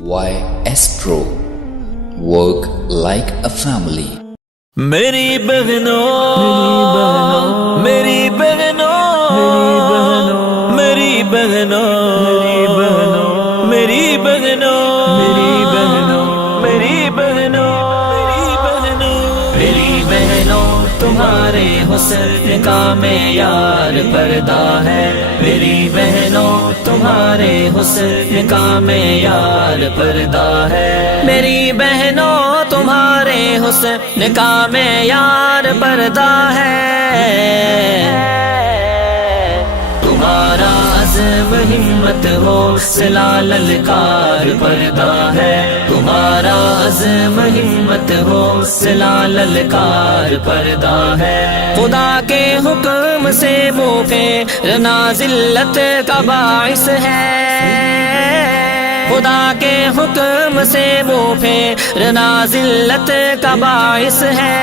Why Astro? Work like a family. میری بہنوں میری بہنوں میری بہنوں میری بہنوں میری بہنوں میری بہنوں میری بہنوں تمہارے حسن کا معیار پردہ ہے. میری بہنوں تمہارے حسن کا معیار پردہ ہے. میری بہنوں تمہارے حسن کا معیار پردہ ہے. تمہارا عزم ہمت حوصلہ للکار پردہ ہے. تمہارا عزم ہمت حوصلہ للکار پردہ ہے. خدا کے حکم سے منہ پھیرنا ذلت کا باعث ہے. خدا کے حکم سے منہ پھیرنا ذلت کا باعث ہے.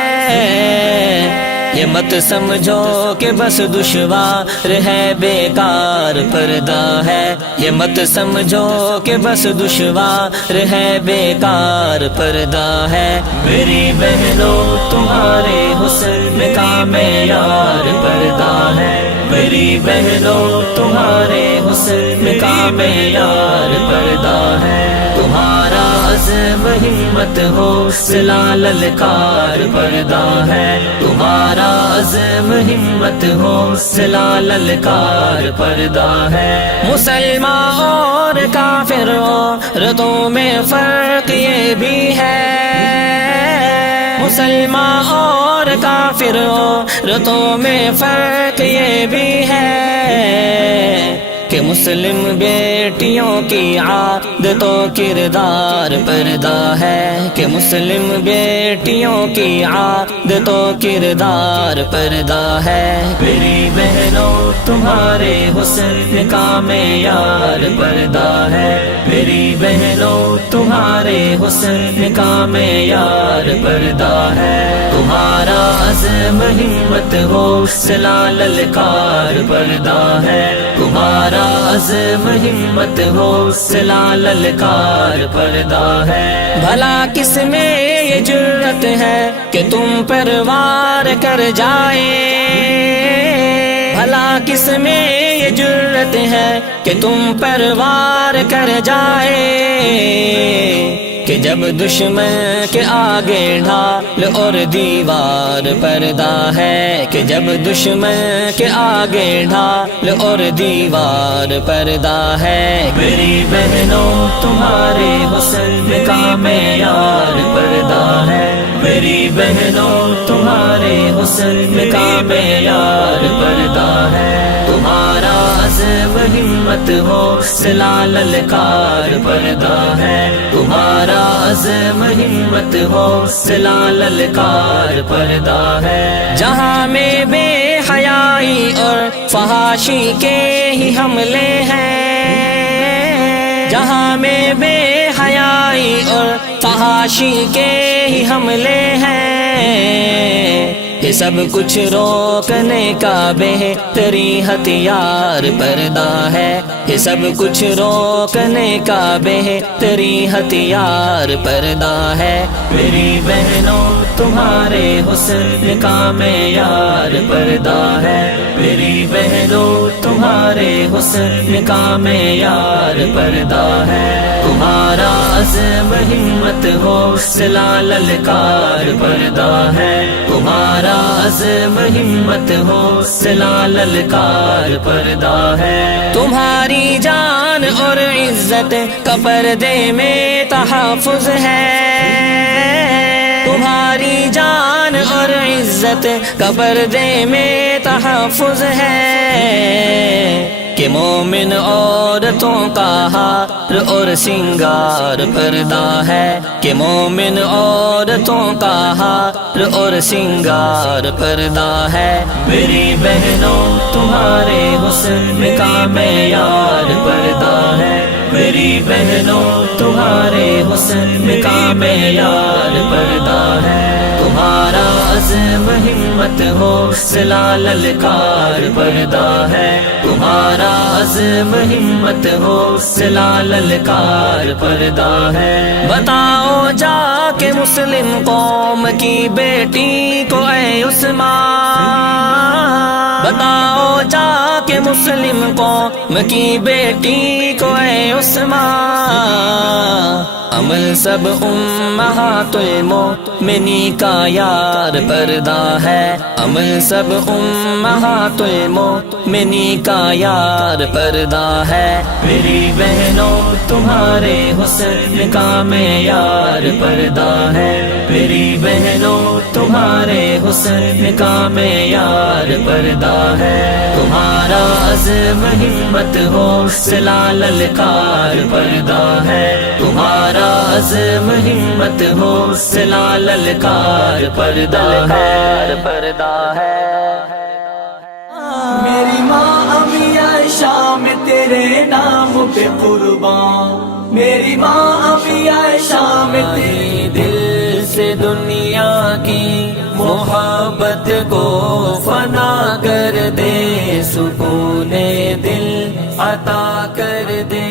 یہ مت سمجھو کہ بس دشوار ہے بیکار پردہ ہے. یہ مت سمجھو کہ بس دشوار ہے بیکار پردہ ہے. میری بہنوں تمہارے حسن کا معیار پردہ ہے. میری بہنوں تمہارے حسن کا معیار پردہ ہے. تمہارا عزم ہمت حوصلہ للکار پردہ ہے. تمہارا عزم ہمت حوصلہ للکار پردہ ہے. مسلمان اور کافر عورتوں میں فرق یہ بھی ہے. مسلمان اور کافر عورتوں میں فرق یہ بھی ہے کہ مسلم بیٹیوں کی عادت و کردار پردہ ہے. کہ مسلم بیٹیوں کی عادت و کردار پردہ ہے. میری بہنوں تمہارے حسن کا معیار پردہ ہے. میری بہنوں تمہارے حسن کا معیار پردہ ہے. تمہارا عزم ہمت حوصلہ للکار پردہ ہے. تمہارا عزم ہمت حوصلہ للکار پردہ ہے. بھلا کس میں یہ جرت ہے کہ تم پر وار کر جائے. بھلا کس میں یہ جرت ہے کہ تم پر وار کر جائے. کہ جب دشمن کے آگے ڈھال اور دیوار پردہ ہے. کہ جب دشمن کے آگے ڈھال اور دیوار پردہ ہے. میری بہنوں تمہارے حسن کا معیار پردہ ہے. میری بہنوں تمہارے حسن کا معیار پردہ ہے. تمہارا عزم ہمت حوصلہ للکار پردہ ہے. تمہارا عزم ہمت حوصلہ للکار پردہ ہے. جہاں میں بے حیائی اور فحاشی کے ہی حملے ہیں. جہاں میں بے حیائی اور فحاشی کے ہی حملے ہیں. یہ سب کچھ روکنے کا بہترین ہتھیار پردہ ہے. یہ سب کچھ روکنے کا بہترین ہتھیار پردہ ہے. میری بہنوں تمہارے حسن کا معیار پردہ ہے. میری بہنوں تمہارے حسن کا معیار پردہ ہے. تمہارا عزم ہمت حوصلہ للکار پردہ ہے. تمہارا عزم ہمت حوصلہ للکار پردہ ہے. تمہاری جان اور عزت کا پردے میں تحفظ ہے. تمہاری جان اور عزت کا پردے میں تحفظ ہے. کہ مومن عورتوں کا ہار اور سنگار پردہ ہے. کہ مومن عورتوں کا ہار اور سنگار پردہ ہے. میری بہنوں تمہارے حسن کا معیار پردہ ہے. میری بہنوں تمہارے حسن کا معیار پردہ ہے. تمہارا عزم ہمت ہو سلا للکار پردہ ہے، تمہارا عزم ہمت ہو سلا للکار پردہ ہے۔ بتاؤ جا کے مسلم قوم کی بیٹی کو اے عثمان، بتاؤ جا کے مسلم قوم کی بیٹی کو اے عثمان، عمل سب امہات المؤمنین کا یار پردہ ہے، عمل سب امہات المؤمنین کا یار پردہ ہے۔ میری بہنوں تمہارے حسن کا معیار پردہ ہے، میری بہنوں تمہارے حسن کا معیار پردہ ہے، تمہارا عزم ہمت ہو سلا للکار پردہ ہے، تمہارا عزم ہمت ہو سلا للکار پردہ ہے۔ میری ماں امی عائشہ میں تیرے نام پہ قربان، میری ماں امی عائشہ میں تیرے دل سے دنیا کی محبت کو فنا کر دے، سکون دل عطا کر دے۔